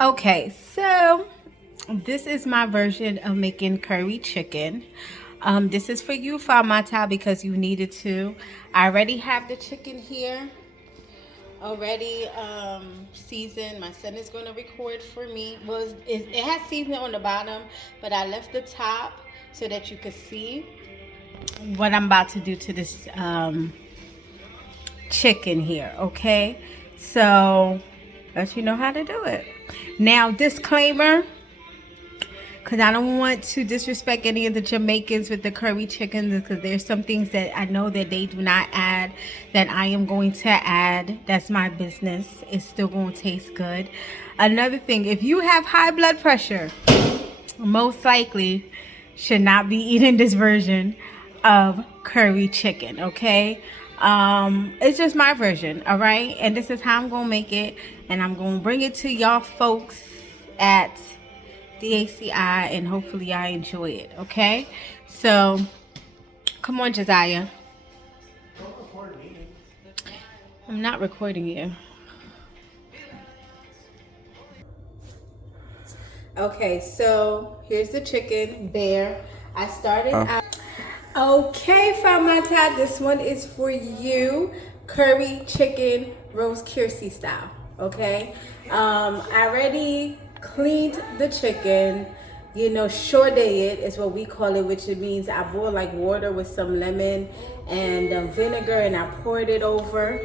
Okay, so this is my version of making curry chicken. This is for you, Famata, because you needed to. I already have the chicken here, already seasoned. My son is going to record for me. Well, it has seasoning on the bottom, but I left the top so that you could see what I'm about to do to this chicken here, okay? So, let you know how to do it. Now, disclaimer, because I don't want to disrespect any of the Jamaicans with the curry chickens, because there's some things that I know that they do not add that I am going to add. That's my business. It's still going to taste good. Another thing, if you have high blood pressure, most likely should not be eating this version of curry chicken, okay? It's just my version, all right? And this is how I'm gonna make it, and I'm gonna bring it to y'all folks at DACI, and hopefully I enjoy it, okay? So come on, Josiah. I'm not recording you. Okay, so here's the chicken there. I started out. Okay, Famata, this one is for you. Curry chicken roast Kiersey style. Okay. I already cleaned the chicken. You know, shorde it is what we call it, which it means I boil like water with some lemon and vinegar, and I poured it over.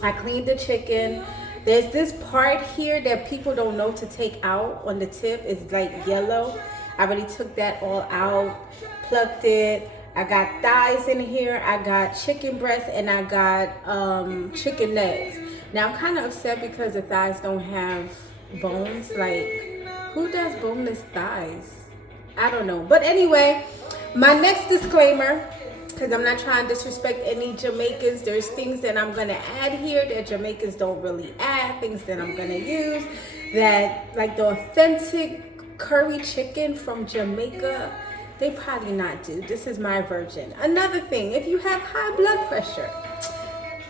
I cleaned the chicken. There's this part here that people don't know to take out on the tip. It's like yellow. I already took that all out, plucked it. I got thighs in here. I got chicken breast, and I got chicken legs. Now I'm kind of upset because the thighs don't have bones. Like, who does boneless thighs? I don't know. But anyway, my next disclaimer, because I'm not trying to disrespect any Jamaicans. There's things that I'm going to add here that Jamaicans don't really add, things that I'm going to use that, like the authentic curry chicken from Jamaica, they probably not do. This is my version. Another thing, if you have high blood pressure,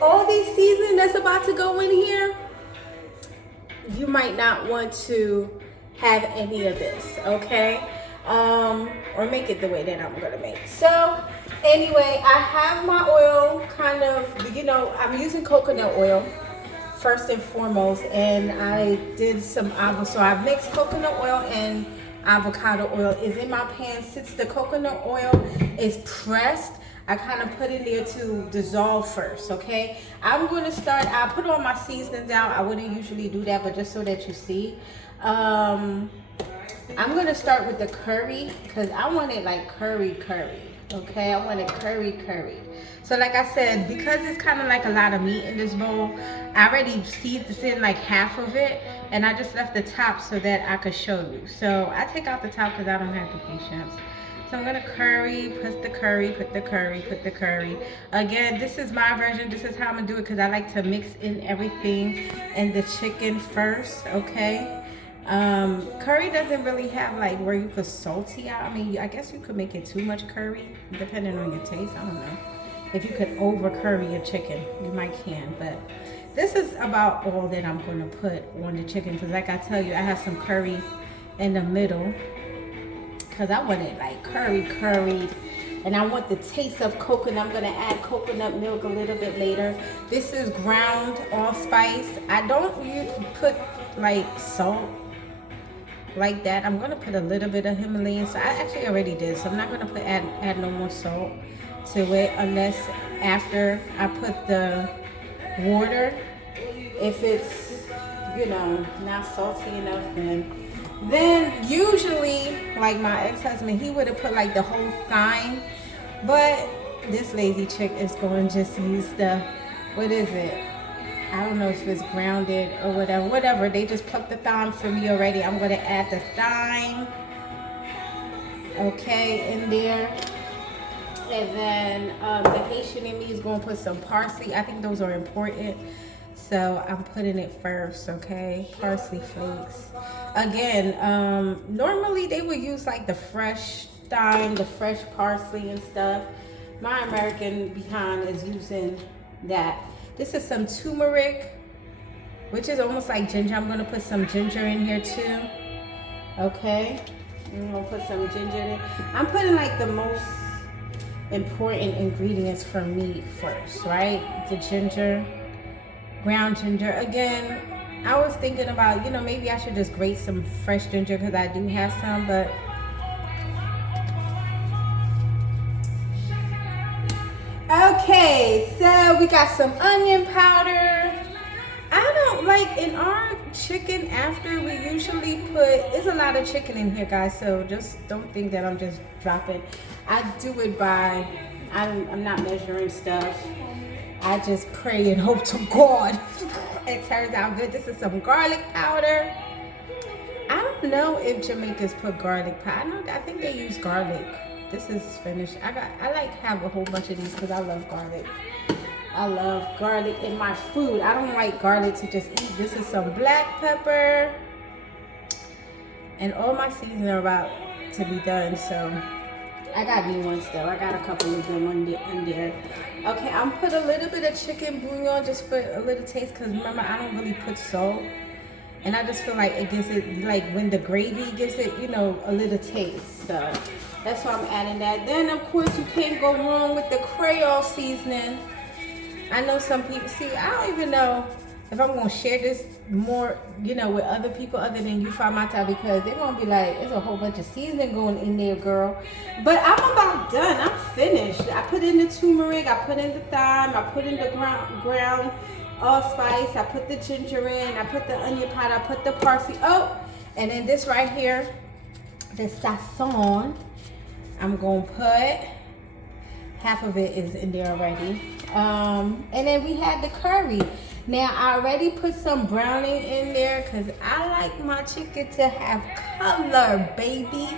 all these seasoning that's about to go in here, you might not want to have any of this, okay? Or make it the way that I'm gonna make. So anyway, I have my oil kind of, you know, I'm using coconut oil first and foremost, and I did some avocado. So I mixed coconut oil and avocado oil is in my pan. Since the coconut oil is pressed, I kind of put it there to dissolve first, okay? I'm going to start, I put all my seasonings out. I wouldn't usually do that, but just so that you see. I'm going to start with the curry because I want it like curry, okay? I want it curry. So like I said, because it's kind of like a lot of meat in this bowl, I already seasoned like half of it, and I just left the top so that I could show you. So I take out the top because I don't have the patience. So I'm gonna put the curry. Again, this is my version. This is how I'm gonna do it because I like to mix in everything and the chicken first, okay? Curry doesn't really have like where you could salty out. I mean, I guess you could make it too much curry depending on your taste. I don't know. If you could over curry your chicken, you might can, but this is about all that I'm going to put on the chicken because like I tell you, I have some curry in the middle because I want it like curried, and I want the taste of coconut. I'm going to add coconut milk a little bit later. This is ground allspice. I don't put like salt like that. I'm going to put a little bit of Himalayan salt. I actually already did, so I'm not going to add no more salt to it unless after I put the water. If it's, you know, not salty enough, then usually, like my ex-husband, he would have put like the whole thigh, but this lazy chick is going to just use the, what is it? I don't know if it's grounded or whatever. They just plucked the thyme for me already. I'm going to add the thyme, okay, in there. And then the Haitian in me is going to put some parsley. I think those are important. So I'm putting it first, okay? Parsley flakes. Again, normally they would use like the fresh thyme, the fresh parsley and stuff. My American behind is using that. This is some turmeric. which is almost like ginger. I'm gonna put some ginger in here too. Okay, I'm gonna put some ginger in. I'm putting like the most important ingredients for me first, right? The ginger, ground ginger. Again, I was thinking about, you know, maybe I should just grate some fresh ginger because I do have some, but okay, so we got some onion powder. I don't like, in our chicken, after we usually put, there's a lot of chicken in here, guys, so just don't think that I'm just dropping. I do it by, I'm not measuring stuff. I just pray and hope to God it turns out good. This is some garlic powder. I don't know if Jamaicans put garlic powder. I think they use garlic. This is finished. I like have a whole bunch of these because I love garlic. I love garlic in my food. I don't like garlic to just eat. This is some black pepper. And all my seasonings are about to be done, so I got new ones though. I got a couple of them in there. Okay, I'm put a little bit of chicken bouillon just for a little taste, because remember, I don't really put salt. And I just feel like it gives it, like when the gravy gives it, you know, a little taste. So that's why I'm adding that. Then of course you can't go wrong with the Creole seasoning. I know some people, see, I don't even know if I'm going to share this more, you know, with other people other than you, Famata, because they're going to be like, there's a whole bunch of seasoning going in there, girl. But I'm about done. I'm finished. I put in the turmeric. I put in the thyme. I put in the ground allspice. I put the ginger in. I put the onion powder. I put the parsley. Oh, and then this right here, the sazon, I'm going to put, half of it is in there already. And then we had the curry. Now I already put some browning in there because I like my chicken to have color, baby.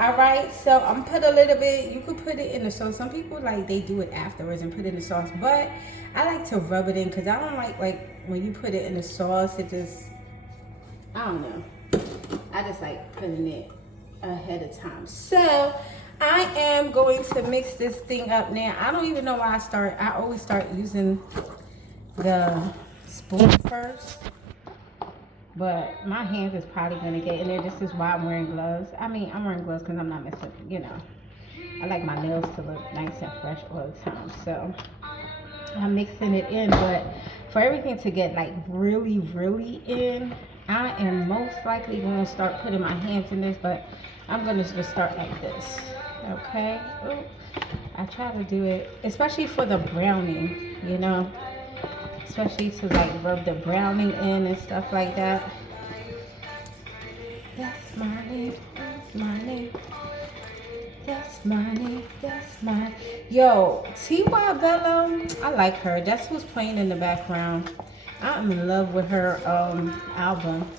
All right, so I'm put a little bit. You could put it in the sauce. Some people like they do it afterwards and put it in the sauce, but I like to rub it in because I don't like when you put it in the sauce. It just, I don't know. I just like putting it ahead of time. So I am going to mix this thing up now. I don't even know why I always start using the spoon first, but my hands is probably gonna get in there. This is why I'm wearing gloves. I mean, I'm wearing gloves because I'm not messing, you know, I like my nails to look nice and fresh all the time, so I'm mixing it in. But for everything to get like really in, I am most likely gonna start putting my hands in this, but I'm gonna just start like this. Okay. Ooh. I try to do it, especially for the browning, you know, especially to like rub the browning in and stuff like that. That's my name, that's my name, that's my name, that's my. Yo, T.Y. Bello, I like her. That's who's playing in the background. I'm in love with her album.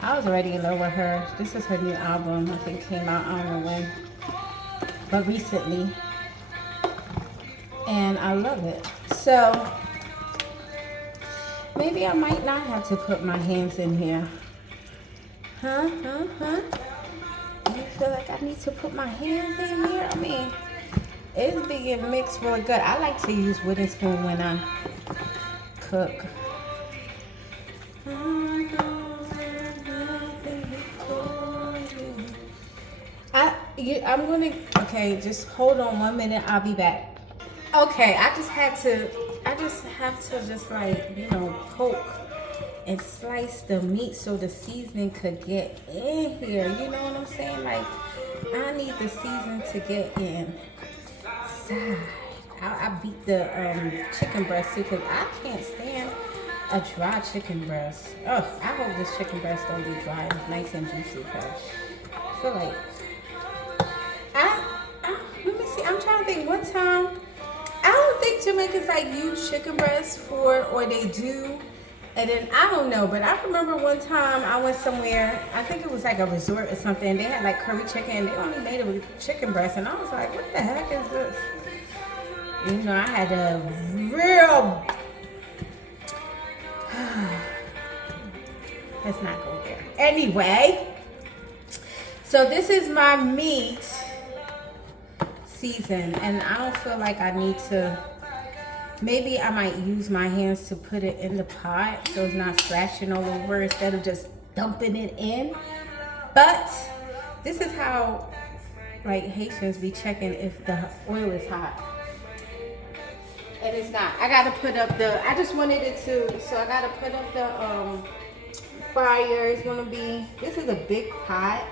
I was already in love with her. This is her new album. I think it came out, I don't know when, but recently. And I love it. So maybe I might not have to put my hands in here. Huh? You feel like I need to put my hands in here? I mean, it's being mixed really good. I like to use wooden spoon when I cook. I'm gonna, okay, just hold on 1 minute. I'll be back. Okay, I just have to just like, you know, poke and slice the meat so the seasoning could get in here. You know what I'm saying? Like, I need the seasoning to get in. I beat the chicken breast too, because I can't stand a dry chicken breast. Oh, I hope this chicken breast don't be dry, nice and juicy, because I feel like let me see. I'm trying to think. One time, I don't think Jamaicans like use chicken breast for, or they do. And then I don't know, but I remember one time I went somewhere. I think it was like a resort or something. They had like curry chicken. And they only made it with chicken breast, and I was like, "What the heck is this?" You know, I had a real. Let's not go there. Anyway, so this is my meat season, and I don't feel like I need to Maybe I might use my hands to put it in the pot so it's not splashing all over instead of just dumping it in. But this is how like Haitians be checking if the oil is hot. And it's not. I gotta put up the, I just wanted it to, so I gotta put up the fire. It's gonna be, this is a big pot.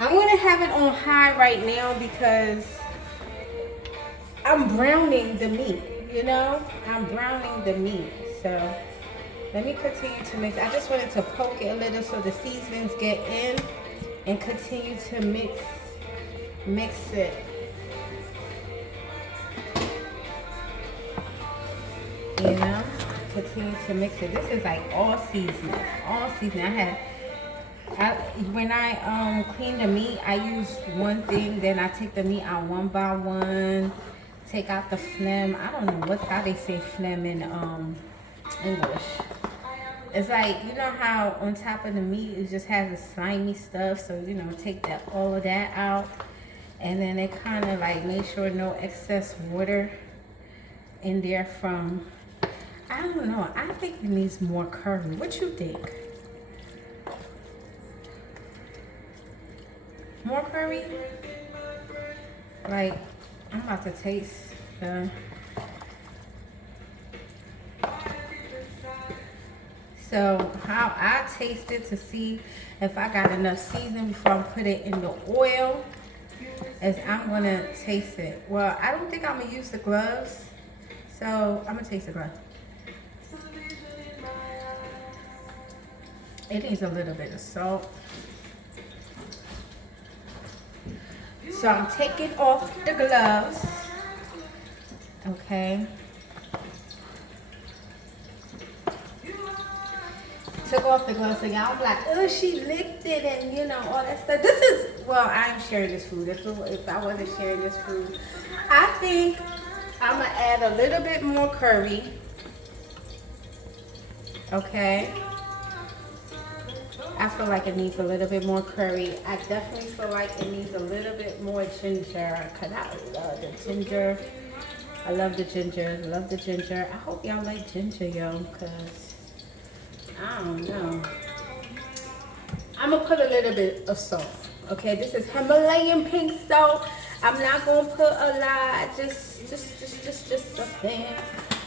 I'm gonna have it on high right now because I'm browning the meat, you know? I'm browning the meat. So let me continue to mix. I just wanted to poke it a little so the seasonings get in and continue to mix it. You know, continue to mix it. This is like all seasoning, all seasoning. When I clean the meat, I use one thing, then I take the meat out one by one, take out the phlegm. I don't know how they say phlegm in English. It's like, you know how on top of the meat it just has the slimy stuff, so you know, take all of that out, and then it kind of like make sure no excess water in there from, I don't know, I think it needs more curry. What you think? More curry? Like, I'm about to taste the, so how I taste it to see if I got enough seasoning before I put it in the oil is I'm gonna taste it. Well, I don't think I'm gonna use the gloves, so I'm gonna taste the gloves. It needs a little bit of salt. So I'm taking off the gloves. Okay. Took off the gloves, so y'all be like, oh, she licked it and you know, all that stuff. This is, well, I'm sharing this food. If I wasn't sharing this food, I think I'm gonna add a little bit more curry. Okay. I feel like it needs a little bit more curry. I definitely feel like it needs a little bit more ginger, because I love the ginger. I love the ginger. Love the ginger. I hope y'all like ginger, yo, because I don't know. I'm going to put a little bit of salt. Okay, this is Himalayan pink salt. I'm not going to put a lot. Just a thing.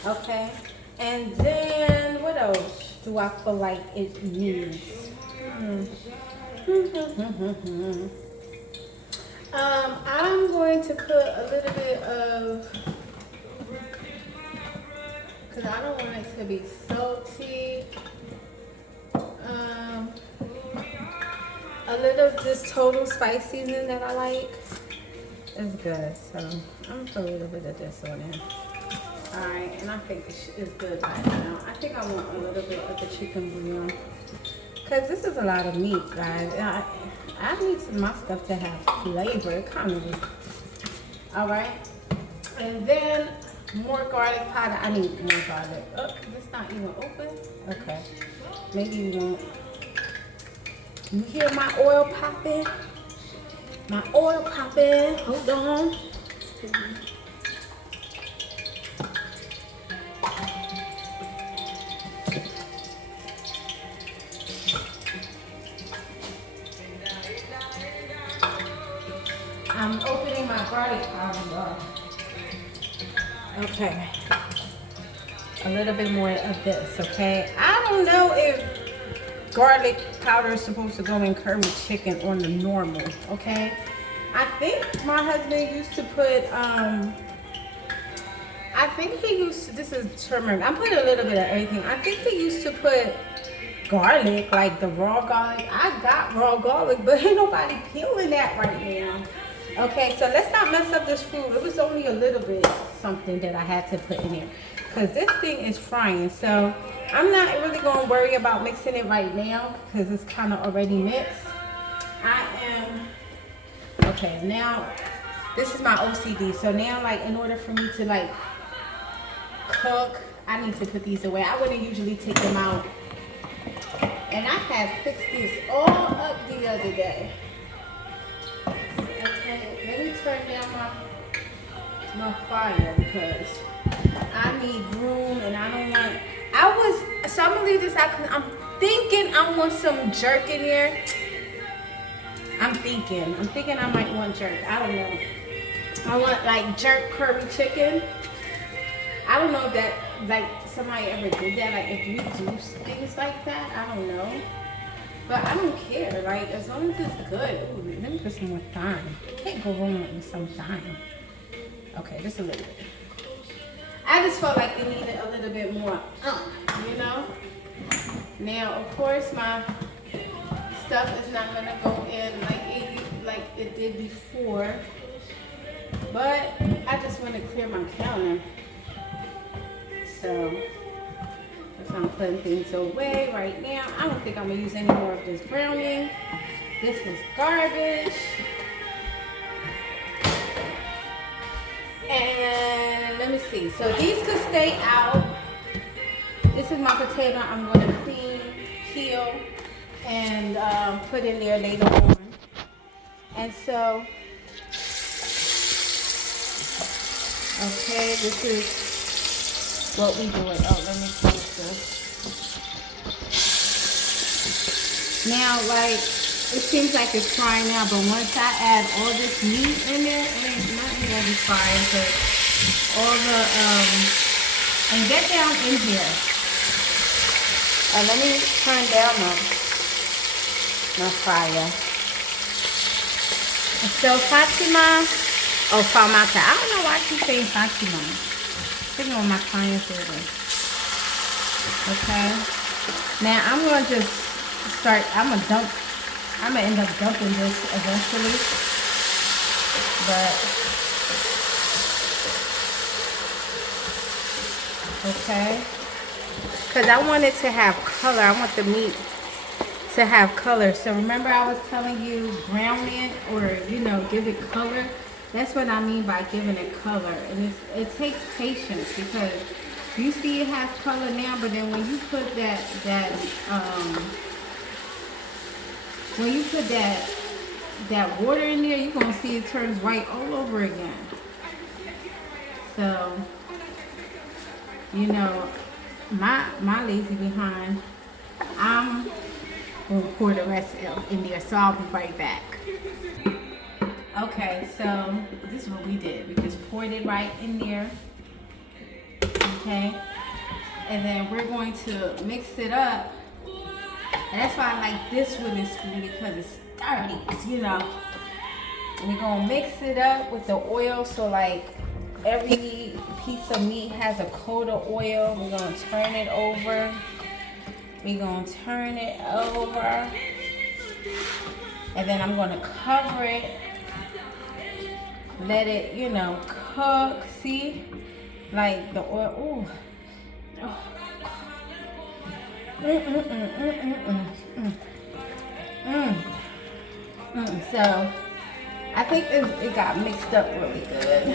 Okay. And then, what else do I feel like it needs? I'm going to put a little bit of, because I don't want it to be salty, a little of this total spice seasoning that I like is good. So I'm going to put a little bit of this on it. Alright, and I think this is good right now. I think I want a little bit of the chicken bouillon. Because this is a lot of meat, guys. I need my stuff to have flavor. Kind of. Alright. And then more garlic powder. I need more garlic. Oh, this not even open? Okay. Maybe you won't. You hear my oil popping? My oil popping. Hold on. I'm opening my garlic powder up. Okay. A little bit more of this, okay? I don't know if garlic powder is supposed to go in curry chicken on the normal, okay? I think my husband used to put, I think he used to, this is turmeric. I'm putting a little bit of everything. I think he used to put garlic, like the raw garlic. I got raw garlic, but ain't nobody peeling that right now. Okay, so let's not mess up this food. It was only a little bit something that I had to put in there because this thing is frying. So I'm not really going to worry about mixing it right now because it's kind of already mixed. Okay, now this is my OCD. So now, like, in order for me to like cook, I need to put these away. I wouldn't usually take them out. And I had fixed this all up the other day. Okay, let me turn down my fire because I need room and I don't want, so I'm gonna leave this out because I'm thinking I want some jerk in there. I'm thinking I might want jerk. I don't know. I want like jerk curry chicken. I don't know if that, like, somebody ever did that. Like, if you do things like that, I don't know. But I don't care. Like, as long as it's good. Ooh, let me put some more thyme. Can't go wrong with some thyme. Okay, just a little bit. I just felt like it needed a little bit more, you know? Now, of course, my stuff is not going to go in like it did before. But I just want to clear my counter. So, that's why I'm putting things away right now. I don't think I'm going to use any more of this browning. This is garbage. And let me see. So these could stay out. This is my potato. I'm going to clean, peel, and put in there later on. And so, okay, this is what we do it. Oh, let me close this. Now, like, it seems like it's frying now, but once I add all this meat in there, it ain't nothing gonna be frying, but all the, and get down in here. Let me turn down my fire. So Fatima, Famata. I don't know why I keep saying Fatima. I think one of my clients over. Okay. Now I'm gonna just start. I'm gonna end up dumping this eventually. But okay. Because I want it to have color. I want the meat to have color. So remember I was telling you brown it or, you know, give it color. That's what I mean by giving it color. And it takes patience because you see it has color now, but then when you put that water in there, you're gonna see it turns white all over again. So, you know, my lazy behind, I'm gonna pour the rest in there, so I'll be right back. Okay, so this is what we did. We just poured it right in there. Okay, and then we're going to mix it up. And that's why I like this wooden spoon because it's sturdy, you know. And we're gonna mix it up with the oil, so like every piece of meat has a coat of oil. We're gonna turn it over. We're gonna turn it over. And then I'm gonna cover it. Let it, you know, cook. See? Like the oil. Ooh. Oh. So, I think it got mixed up really good.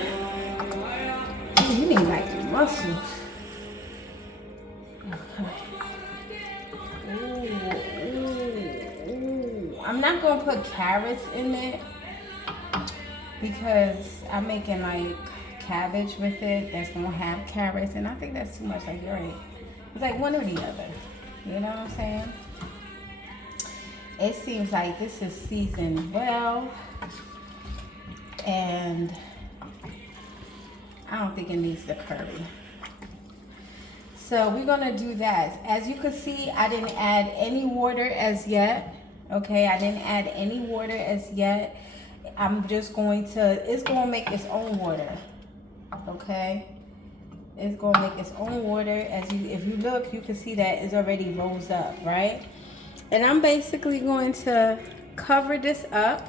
Ooh, you need like your muscles. Ooh. I'm not gonna put carrots in it because I'm making like cabbage with it that's gonna have carrots, and I think that's too much. Like, you're right. It's like one or the other. You know what I'm saying? It seems like this is seasoned well, and I don't think it needs the curry. So we're gonna do that. As you can see, I didn't add any water as yet. Okay, I didn't add any water as yet. I'm just going to, it's gonna make its own water. Okay, it's gonna make its own water. If you look, you can see that it's already rose up, right? And I'm basically going to cover this up,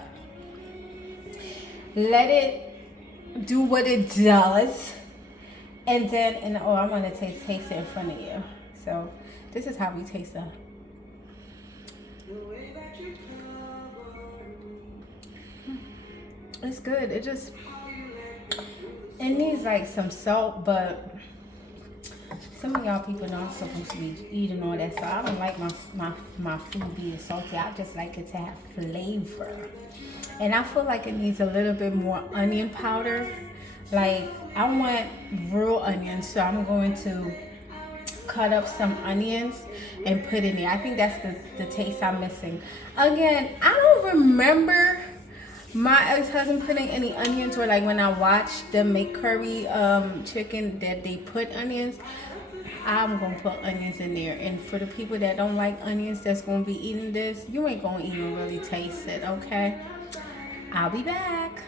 let it do what it does, and then, I want to taste it in front of you. So this is how we taste it. It's good. It needs like some salt, but some of y'all people not supposed to be eating all that, so I don't like my food being salty. I just like it to have flavor. And I feel like it needs a little bit more onion powder. Like, I want real onions, so I'm going to cut up some onions and put in there. I think that's the taste I'm missing. Again, I don't remember my ex-husband putting any onions, or like when I watched them make curry chicken that they put onions. I'm gonna put onions in there, and for the people that don't like onions that's gonna be eating this, you ain't gonna even really taste it. Okay, I'll be back.